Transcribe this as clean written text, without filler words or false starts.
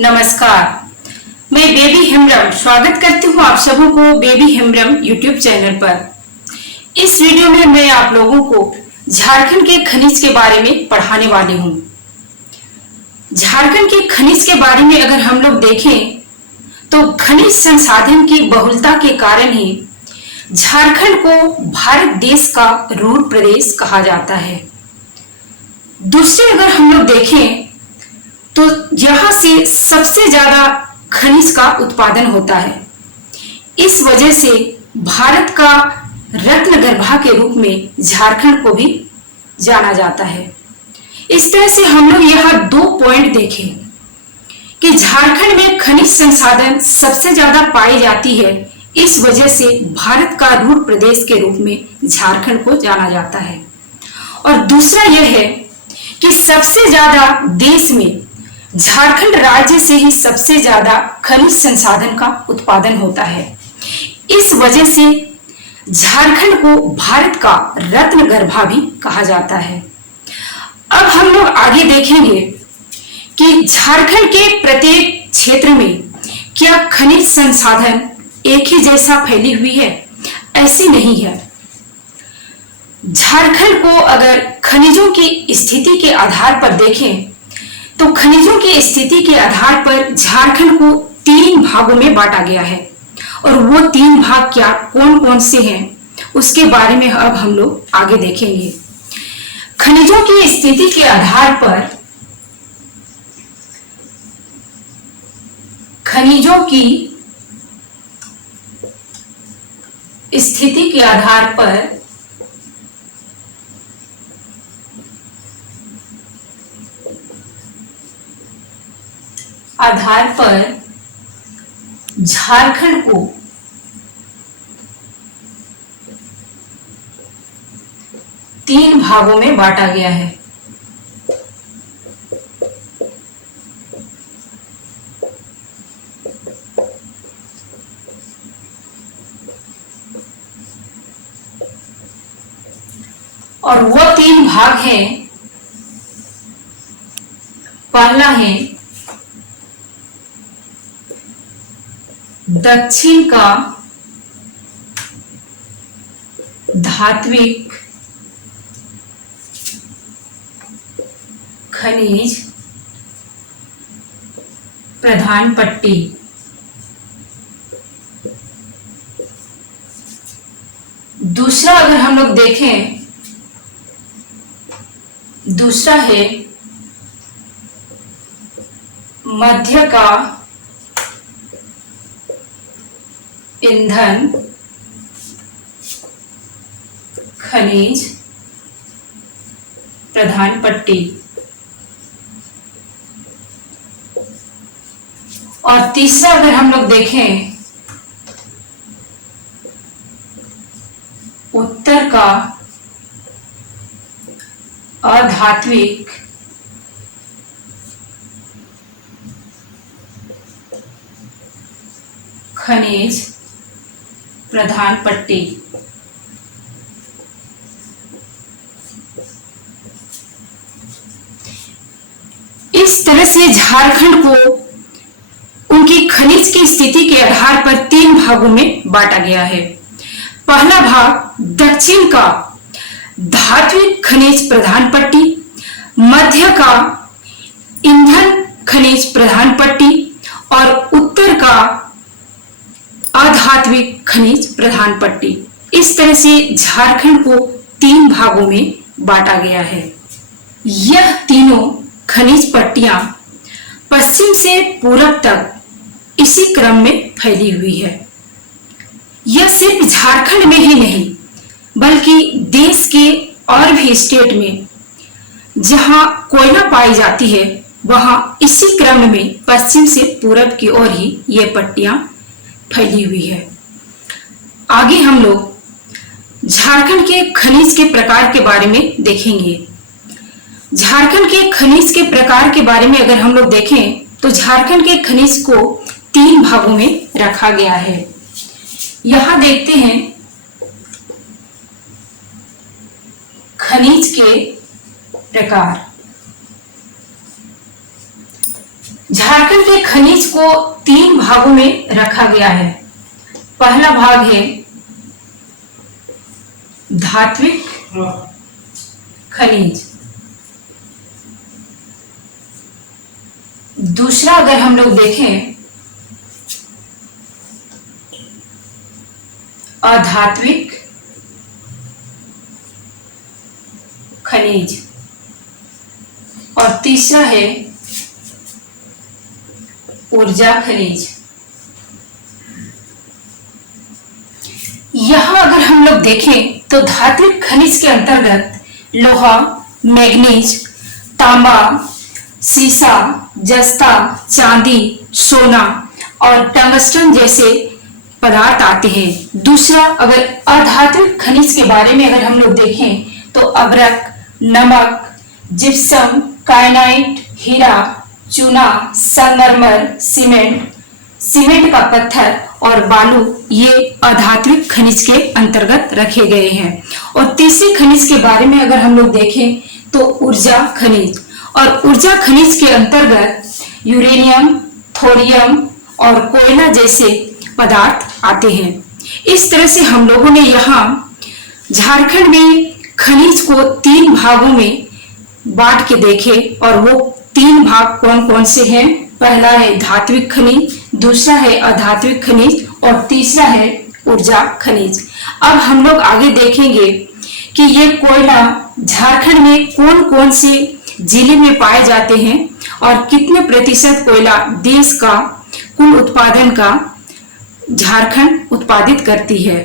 नमस्कार। मैं बेबी हेम्ब्रम स्वागत करती हूँ आप सबों को बेबी हेम्ब्रम यूट्यूब चैनल पर। इस वीडियो में मैं आप लोगों को झारखंड के खनिज के बारे में पढ़ाने वाली हूँ। झारखंड के खनिज के बारे में अगर हम लोग देखें तो खनिज संसाधन की बहुलता के कारण ही झारखंड को भारत देश का रूर प्रदेश कहा जाता है। दूसरे अगर हम लोग देखें तो यहाँ से सबसे ज्यादा खनिज का उत्पादन होता है। इस वजह से भारत का रत्नगर्भा के रूप में झारखंड को भी जाना जाता है। इस तरह से हम लोग यहाँ 2 पॉइंट देखें कि झारखंड में खनिज संसाधन सबसे ज्यादा पाई जाती है। इस वजह से भारत का रूर प्रदेश के रूप में झारखंड को जाना जाता है। और दूसरा यह है कि सबसे ज्यादा देश में झारखंड राज्य से ही सबसे ज्यादा खनिज संसाधन का उत्पादन होता है। इस वजह से झारखंड को भारत का रत्नगर्भा भी कहा जाता है। अब हम लोग आगे देखेंगे कि झारखंड के प्रत्येक क्षेत्र में क्या खनिज संसाधन एक ही जैसा फैली हुई है? ऐसी नहीं है। झारखंड को अगर खनिजों की स्थिति के आधार पर देखें तो खनिजों की स्थिति के आधार पर झारखंड को 3 भागों में बांटा गया है। और वो 3 भाग क्या कौन कौन से हैं उसके बारे में अब हम लोग आगे देखेंगे। खनिजों की स्थिति के आधार पर खनिजों की स्थिति के आधार पर झारखंड को 3 भागों में बांटा गया है। और वो 3 भाग हैं। पहला है दक्षिण का धात्विक खनिज प्रधान पट्टी। दूसरा अगर हम लोग देखें, दूसरा है मध्य का ईंधन खनिज प्रधान पट्टी। और तीसरा अगर हम लोग देखें, उत्तर का अधात्विक खनिज प्रधान पट्टी। इस तरह से झारखंड को उनकी खनिज की स्थिति के आधार पर 3 भागों में बांटा गया है। पहला भाग दक्षिण का धात्विक खनिज प्रधान पट्टी, मध्य का ईंधन खनिज प्रधान पट्टी और उत्तर का अधात्विक खनिज प्रधान पट्टी। इस तरह से झारखंड को 3 भागों में बांटा गया है। यह तीनों खनिज पट्टियां पश्चिम से पूरब तक इसी क्रम में फैली हुई है। यह सिर्फ झारखंड में ही नहीं बल्कि देश के और भी स्टेट में जहां कोयला पाई जाती है वहां इसी क्रम में पश्चिम से पूरब की ओर ही ये पट्टियां फैली हुई है। आगे हम लोग झारखंड के खनिज के प्रकार के बारे में देखेंगे। झारखंड के खनिज के प्रकार के बारे में अगर हम लोग देखें तो झारखंड के खनिज को 3 भागों में रखा गया है। यहां देखते हैं खनिज के प्रकार। झारखंड के खनिज को 3 भागों में रखा गया है। पहला भाग है धात्विक खनिज। दूसरा अगर हम लोग देखें अधात्विक खनिज, और तीसरा है ऊर्जा खनिज। यहां अगर हम लोग देखें तो धात्विक खनिज के अंतर्गत लोहा, मैग्नीज, तांबा, सीसा, जस्ता, चांदी, सोना और टंगस्टन जैसे पदार्थ आते हैं। दूसरा अगर अधात्विक खनिज के बारे में अगर हम लोग देखें तो अभ्रक, नमक, जिप्सम, कायनाइट, हीरा, चूना, संगमरमर, सीमेंट का पत्थर और बालू ये अधात्विक खनिज के अंतर्गत रखे गए हैं। और तीसरे खनिज के बारे में अगर हम लोग देखें तो ऊर्जा खनिज, और ऊर्जा खनिज के अंतर्गत यूरेनियम, थोरियम और कोयला जैसे पदार्थ आते हैं। इस तरह से हम लोगों ने यहाँ झारखंड में खनिज को 3 भागों में बांट के देखे, और वो 3 भाग कौन कौन से हैं। पहला है धात्विक खनिज, दूसरा है अधात्विक खनिज और तीसरा है ऊर्जा खनिज। अब हम लोग आगे देखेंगे कि ये कोयला झारखंड में कौन कौन से जिले में पाए जाते हैं और कितने प्रतिशत कोयला देश का कुल उत्पादन का झारखंड उत्पादित करती है।